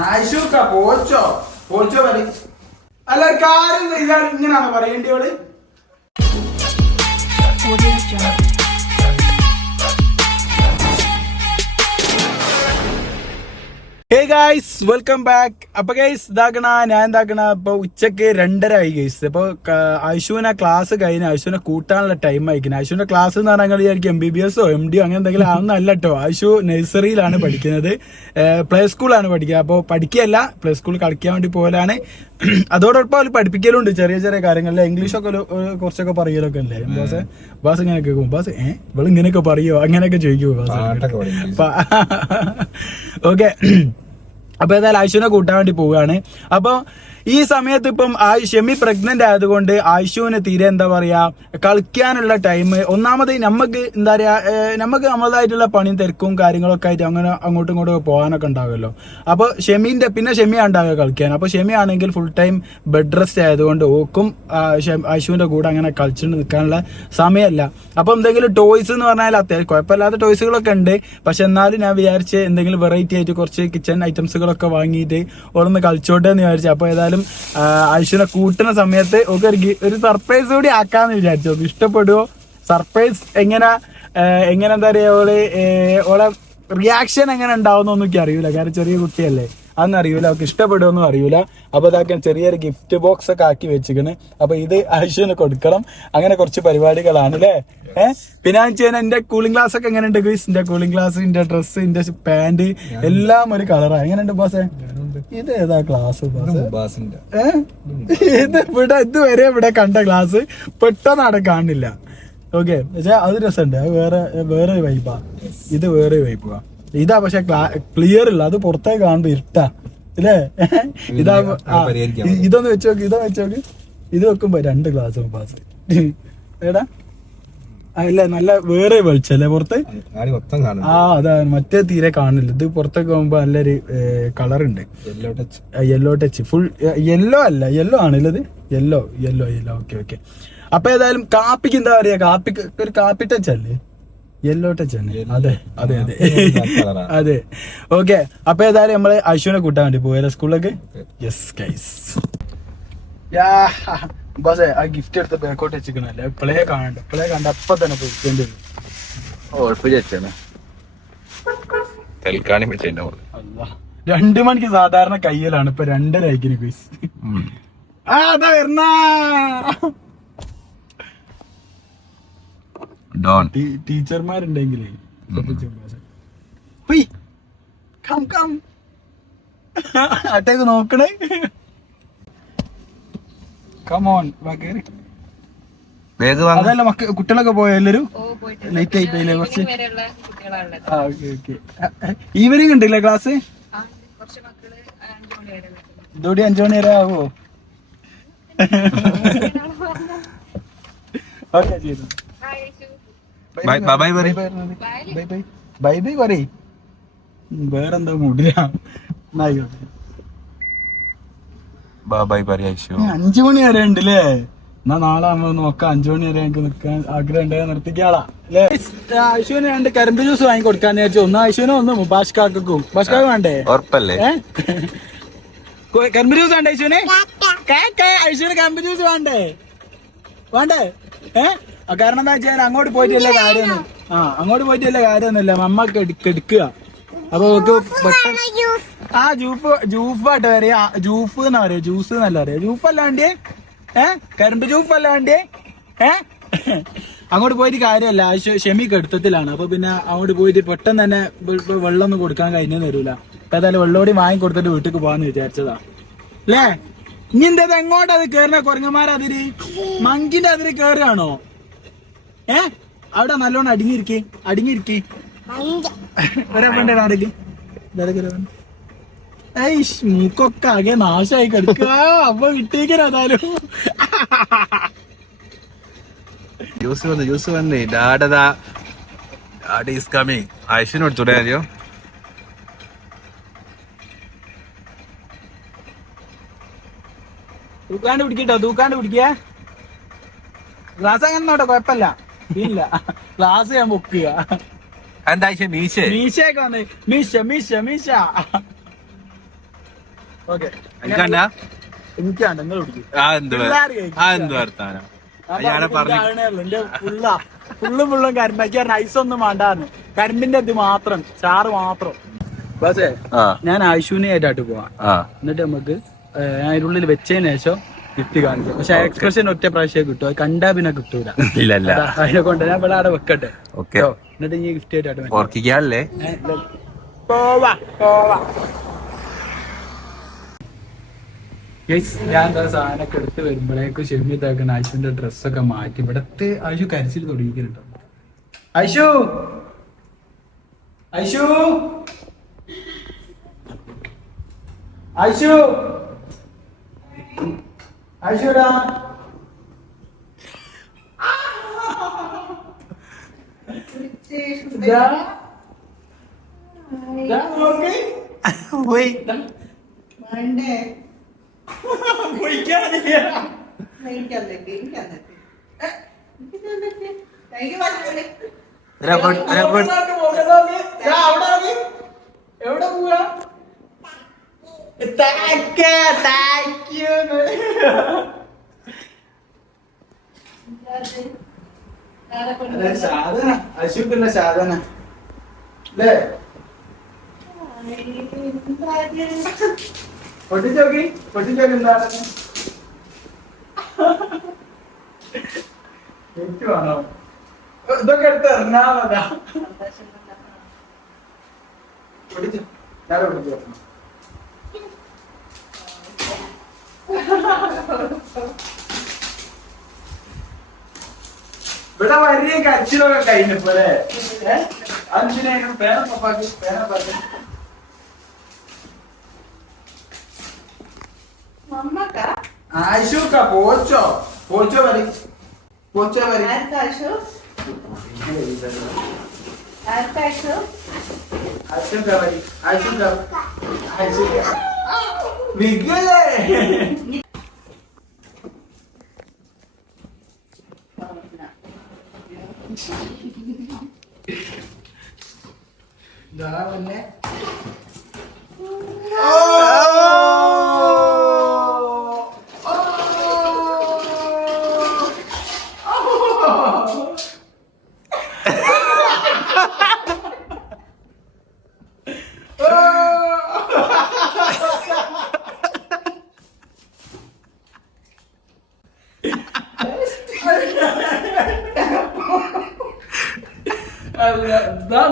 ആയിഷൂക്ക പോച്ചോ പറ. അല്ല കാര്യം ചെയ്താൽ ഇങ്ങനെയാണോ പറയേണ്ടിയോള്? Hey guys, welcome back. അപ്പൊ ഗൈസ് ഞാൻ ഇപ്പൊ ഉച്ചക്ക് 2:30 ആയി ഗൈസ്. അപ്പൊ ആയിഷുവിനെ ക്ലാസ് കഴിഞ്ഞ് ആയിഷുവിനെ കൂട്ടാനുള്ള ടൈം ആയിക്കുന്നത്. ആയിഷുവിന്റെ ക്ലാസ് എന്ന് പറഞ്ഞാൽ വിചാരിക്കും MBBS MD അങ്ങനെ എന്തെങ്കിലും ആവുന്നല്ല കേട്ടോ. ആയിഷു നഴ്സറിയിലാണ് പഠിക്കുന്നത്, പ്ലേ സ്കൂളാണ് പഠിക്കുക. അപ്പോൾ പഠിക്കുകയല്ല, പ്ലേ സ്കൂളിൽ കളിക്കാൻ വേണ്ടി പോകലാണ്. അതോടൊപ്പം അവർ പഠിപ്പിക്കലുണ്ട് ചെറിയ ചെറിയ കാര്യങ്ങളിൽ. ഇംഗ്ലീഷൊക്കെ കുറച്ചൊക്കെ പറയലൊക്കെ അല്ലേ ബാസ് ഇങ്ങനെയൊക്കെ ബാസ് ഇവള് ഇങ്ങനെയൊക്കെ പറയോ അങ്ങനെയൊക്കെ ചോദിക്കുമോ ഓക്കെ. അപ്പൊ ഏതായാലും ആയിഷുവിനെ കൂട്ടാൻ വേണ്ടി പോവുകയാണ്. അപ്പൊ ഈ സമയത്ത് ഇപ്പം ഷെമി പ്രഗ്നന്റ് ആയതുകൊണ്ട് ആയിഷുവിന് തീരെ എന്താ പറയാ കളിക്കാനുള്ള ടൈം ഒന്നാമത് നമുക്ക് എന്താ പറയാ നമുക്ക് നമ്മളതായിട്ടുള്ള പണിയും തിരക്കും കാര്യങ്ങളൊക്കെ ആയിട്ട് അങ്ങനെ അങ്ങോട്ടും ഇങ്ങോട്ടും പോകാനൊക്കെ ഉണ്ടാവുമല്ലോ. അപ്പൊ ഷെമി ഉണ്ടാവുക കളിക്കാൻ. അപ്പൊ ഷെമി ആണെങ്കിൽ ഫുൾ ടൈം ബെഡ് റെസ്റ്റ് ആയതുകൊണ്ട് ഓക്കും ആയിഷുവിന്റെ കൂടെ അങ്ങനെ കളിച്ചുകൊണ്ട് നിൽക്കാനുള്ള സമയമല്ല. അപ്പൊ എന്തെങ്കിലും ടോയ്സ് എന്ന് പറഞ്ഞാൽ അത്യാവശ്യം കുഴപ്പമില്ലാത്ത ടോയ്സുകളൊക്കെ ഉണ്ട്. പക്ഷെ എന്നാലും ഞാൻ വിചാരിച്ച് എന്തെങ്കിലും വെറൈറ്റി ആയിട്ട് കുറച്ച് കിച്ചൺ ഐറ്റംസുകളൊക്കെ വാങ്ങിയിട്ട് ഓരോന്ന് കളിച്ചോട്ടെ എന്ന് വിചാരിച്ചു. അപ്പൊ ഏതായാലും ആയിഷുവിനെ കൂട്ടുന്ന സമയത്ത് ഒക്കെ ഒരു സർപ്രൈസ് കൂടി ആക്കാന്ന് വിചാരിച്ചു. ഇഷ്ടപ്പെടുവോ സർപ്രൈസ്? എങ്ങനെ എന്താ പറയാ ഓളെ റിയാക്ഷൻ എങ്ങനെ ഉണ്ടാവുന്നൊന്നും എനിക്ക് അറിയൂല. കാരണം ചെറിയ കുട്ടിയല്ലേ, അതൊന്നും അറിയൂല. അവർക്ക് ഇഷ്ടപ്പെടുമെന്നും അറിയൂല. അപ്പൊ ഇതാക്കാൻ ചെറിയൊരു ഗിഫ്റ്റ് ബോക്സ് ഒക്കെ ആക്കി വെച്ചിക്കണ്. അപ്പൊ ഇത് ആയിഷുവിന് കൊടുക്കണം. അങ്ങനെ കുറച്ച് പരിപാടികളാണ് അല്ലേ. പിന്നെ വെച്ചാൽ എന്റെ കൂളിംഗ് ഗ്ലാസ് ഒക്കെ എങ്ങനെയുണ്ട് ഗൈസ്? എന്റെ കൂളിംഗ് ഗ്ലാസ്, എന്റെ ഡ്രസ്സ്, എന്റെ പാന്റ് എല്ലാം ഒരു കളറാണ്. എങ്ങനെയുണ്ട് ബോസേ? ഇത് ഏതാ ക്ലാസ്? ഇതുവരെ ഇവിടെ കണ്ട ക്ലാസ് പെട്ടെന്ന് അവിടെ കാണില്ല. ഓക്കെ, പക്ഷെ അത് രസമുണ്ട്. അത് വേറെ വൈബാ. ഇത് വേറെ വൈബാ. ഇതാ പക്ഷെ ക്ലിയർ ഇല്ല. അത് പുറത്തേക്ക് കാണുമ്പോ ഇരുട്ടാ അല്ലേ? ഇതൊന്ന് വെച്ചോക്ക്. ഇത് വെക്കുമ്പോ 2 ഗ്ലാസ് പാസ് ഏടാ അല്ല, നല്ല വേറെ വെളിച്ചല്ലേ പുറത്ത്. അതാ മറ്റേ തീരെ കാണില്ല. ഇത് പുറത്തേക്ക് പോകുമ്പോ നല്ലൊരു കളർ ഉണ്ട്. യെല്ലോ ടച്ച് ഫുൾ യെല്ലോ അല്ല, യെല്ലോ ആണല്ലോ ഇത്. യെല്ലോ. ഓക്കെ. അപ്പൊ ഏതായാലും കാപ്പിക്ക് എന്താ പറയാ, കാപ്പിക്ക് ഒരു കാപ്പി ടച്ച് അല്ലേ, യെല്ലോ ടച്ച് തന്നെ. അതെ. ഓക്കെ. അപ്പൊ ഏതായാലും നമ്മള് ആയിഷുവിനെ കൂട്ടാൻ വേണ്ടി പോയാലോ സ്കൂളിലേക്ക്? Yes guys. ബസ് ആ ഗിഫ്റ്റ് എടുത്ത് ബാക്കോട്ട് വെച്ചിക്കണല്ലേ. പ്ലേ കണ്ട അപ്പൊ തന്നെ പോയിട്ടുണ്ട്. 2 മണിക്ക് സാധാരണ കയ്യിലാണ്, ഇപ്പൊ 2:30 ആയിക്കിന് ഗൈസ്. അതാ വരണ ടീച്ചർമാരുണ്ടെങ്കിലേ അട്ടേക്ക് നോക്കണേ. അതല്ല കുട്ടികളൊക്കെ പോയോ എല്ലാരും? ലേറ്റ് ആയി പോയില്ലേ കുറച്ച്? ഈവനിങ് ഉണ്ടല്ലേ ക്ലാസ്? ഇതോടെ 5 മണി വരെ ആവോ? ഓക്കെ ചെയ്തു. ബൈ പറയ്. വേറെന്താ മൂടില്ല. 5 മണി വരെ ഉണ്ടല്ലേ? എന്നാ നാളെ നമ്മൾ നോക്കാം. 5 മണി വരെ ഞങ്ങൾക്ക് നിൽക്കാൻ ആഗ്രഹം ഉണ്ടായാൽ നിർത്തിക്കാളാ അല്ലേ? ആയിഷുവിന് 2 കരിമ്പ് ജ്യൂസ് വാങ്ങി കൊടുക്കാന്ന് വിചാരിച്ചു. ഒന്ന് ആയിഷുവിനും ഒന്ന് മുബാഷ്കാക്കും. മുബാഷ്കാക്ക് വേണ്ടേ? കരിമ്പ് ജ്യൂസ് വേണ്ടേ ആയിഷുവിന്? ആയിഷുവിന് കരിമ്പ് ജ്യൂസ് വേണ്ടേ? കാരണം എന്താ വെച്ചാൽ അങ്ങോട്ട് പോയിട്ട് വലിയ കാര്യമൊന്നുമില്ല. മമ്മ കെടുക്കുക. അപ്പൊ ജൂഫായിട്ട് പറയാ. ജൂഫ് എന്നാ പറയാ, ജ്യൂസ് എന്നല്ല പറയാ. ജൂഫ് അല്ല വേണ്ടിയേ? കരിമ്പ് ജ്യൂഫ് അല്ല വേണ്ടിയേ? അങ്ങോട്ട് പോയിട്ട് കാര്യമല്ല. ഷെമി കെടുത്തത്തിലാണ്. അപ്പൊ പിന്നെ അങ്ങോട്ട് പോയിട്ട് പെട്ടെന്ന് തന്നെ വെള്ളം ഒന്നും കൊടുക്കാൻ കഴിഞ്ഞെന്ന് വരൂല. അപ്പൊ ഏതായാലും വെള്ളോടി വാങ്ങി കൊടുത്തിട്ട് വീട്ടിൽ പോവാന്ന് വിചാരിച്ചതാ അല്ലേ? ഇനി എന്തത് എങ്ങോട്ടാ അത് കേറുന്ന? കുരങ്ങന്മാരതിരി മങ്കിന്റെ അതിരി കേറുകയാണോ? അവിടെ നല്ലോണം അടങ്ങിയിരിക്കേ. മൂക്കൊക്കെ ആകെ നാശമായി കിടക്കുക. അപ്പൊ കിട്ടിയേക്കാലും ജ്യൂസ് വന്നേ. Dad is coming. ആയിഷുവിനോട് തുടങ്ങിയോ? തൂക്കാണ്ട് പിടിക്കുക. ഗ്ലാസ് അങ്ങനെ നോട്ടെ, കുഴപ്പമില്ല. ഇല്ല ഗ്ലാസ് ഞാൻ പൊക്കുക. എന്താ മീശയൊക്കെ വന്നേ? മീശ ഓക്കെ എനിക്കണ്ടാ എനിക്കാണ് നിങ്ങൾ കുടിക്കും എന്ത് വർത്താനം അയാളെ പറഞ്ഞു എന്റെ ഫുള്ളും കരിമ്പാക്കി ഐസൊന്നും വേണ്ടാന്ന് കരിമ്പിന്റെ ഇത് മാത്രം ചാറ് മാത്രം ബസേ ഞാൻ ആയിഷുവിനെ ആയിട്ടായിട്ട് പോവാം എന്നിട്ട് നമുക്ക് അതിനുള്ളിൽ വെച്ചതിന് ശേഷം ഗിഫ്റ്റ് കാണിക്കാം പക്ഷെ എക്സ്പ്രഷൻ ഒറ്റ പ്രാവശ്യം കിട്ടും അത് കണ്ടാ പിന്നെ കിട്ടൂല അതിനെ കൊണ്ട് ഞാൻ ഇവിടെ അവിടെ വെക്കട്ടെ എന്നിട്ട് ഈ ഗിഫ്റ്റ് ആയിട്ടായിട്ട് ഓർക്കിക്കാല്ലേ പോവാ ഞാൻ സാധനമൊക്കെ എടുത്ത് വരുമ്പോഴേക്കും ഷെമി തേക്കുന്ന ആയിഷുവിന്റെ ഡ്രസ്സൊക്കെ മാറ്റി ഇവിടത്തെ ആയിഷു കരച്ചിൽ തുടങ്ങിയിട്ടുണ്ടോ ആയിഷു ആയിഷു ആയിഷു ആയിഷുടാ എവിടെ പോവാ സാധന അശുക്കുള്ള സാധന അല്ലേ പൊട്ടിച്ചോക്കി എന്താണ് എനിക്കുവാണോ ഇതൊക്കെ എടുത്ത് എറണാമതാ പൊട്ടിച്ചു ഞാൻ പൊട്ടിച്ചു ഇവിടെ വലിയ കച്ചിലൊക്കെ കഴിഞ്ഞപ്പോലെ അഞ്ചിനേക്കും പേനപ്പാക്കി ആയിഷൂക്ക പോച്ചോ വരി വിഗലേ പിന്നെ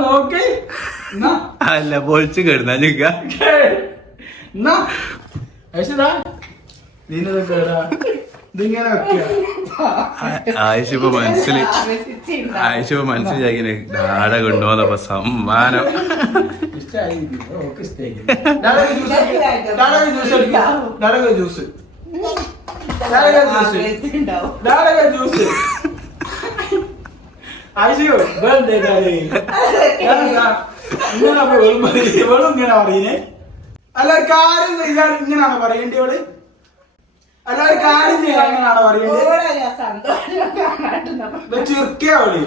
നോക്കി അല്ല പൊളിച്ചു കിടന്നാ ആയിഷിപ്പോ മനസ്സിൽ ഡാട കൊണ്ടുപോകുന്നപ്പോ സമ്മാനം ജ്യൂസ് ആയിഷു ഇവളും ഇങ്ങനെ പറയുന്നേ അല്ല കാര്യം ചെയ്താൽ ഇങ്ങനാണോ പറയേണ്ടി ഇവള് അല്ല ഒരു കാര്യം ചെയ്യാൻ ഇങ്ങനാണോ പറയേണ്ടത് ചെറുക്കിയാ വിളി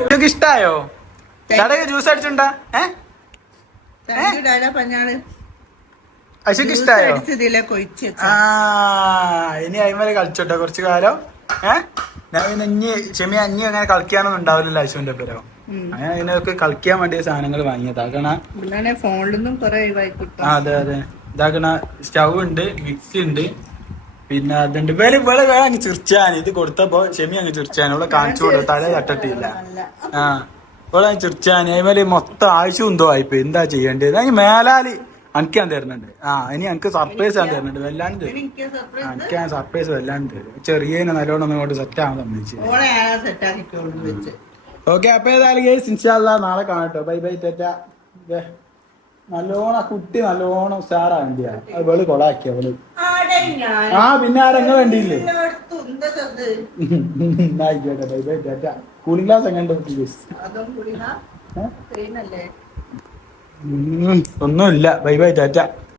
നിങ്ങൾക്ക് ഇഷ്ടായോ ജ്യൂസ് അടിച്ചുണ്ടാ അശുക്ക് ഇഷ്ടായോ ഇനി അയിമല കളിച്ചോട്ടെ കുറച്ചു കാലം ഞാൻ പിന്നെ ക്ഷമി അഞ്ഞി അങ്ങനെ കളിക്കാനൊന്നും ഉണ്ടാവില്ലല്ലോ അശുവിന്റെ പേരോ അങ്ങനെ ഇതിനൊക്കെ കളിക്കാൻ വേണ്ടിയ സാധനങ്ങൾ വാങ്ങിയത് അതാക്കണ ഫോണിലൊന്നും അതെ ഇതാക്കണ സ്റ്റൗ ഉണ്ട് മിക്സി ഉണ്ട് പിന്നെ അതുണ്ട് വേറെ അങ്ങ് ചിരിച്ചാൻ ഇത് കൊടുത്തപ്പോ ക്ഷമി അങ്ങ് ചിരിച്ചാൻ ഇവിടെ കാണിച്ചു കൊടുത്തു തല തട്ടിട്ടില്ല ഇവിടെ അങ്ങ് ചിരിച്ചാൻ അയിമല് മൊത്തം ആവശ്യം എന്തോ ആയിപ്പോ എന്താ ചെയ്യേണ്ടത് അതിന് മേലാല് എനിക്ക് ഞാൻ തരുന്നുണ്ട് ഇനി എനിക്ക് സർപ്രൈസ് ഞാൻ തരുന്നുണ്ട് വല്ലാണ്ട് തരും എനിക്ക് ഞാൻ സർപ്രൈസ് വല്ലാണ്ട് തരും ചെറിയതിനെ നല്ലോണം ഒന്നും സെറ്റ് ആവാൻ സമ്മതിച്ചു ഓക്കെ അപ്പൊ ഏതായാലും ഗൈസ് ഇൻഷാ അല്ലാഹ് നാളെ കാണട്ടോ ബൈ തെറ്റ നല്ലോണം കുട്ടി നല്ലോണം ഉഷാറാണ്ടിയാ അത് വെള് കൊളാക്കിയ വെള് പിന്നെ ആരെങ്ങ വേണ്ടിയില്ലേ ആയിക്കോട്ടെ ബൈ തെറ്റ കൂളിംഗ് ഗ്ലാസ് എങ്ങനെ ഒന്നുമില്ല ബൈ ടാറ്റ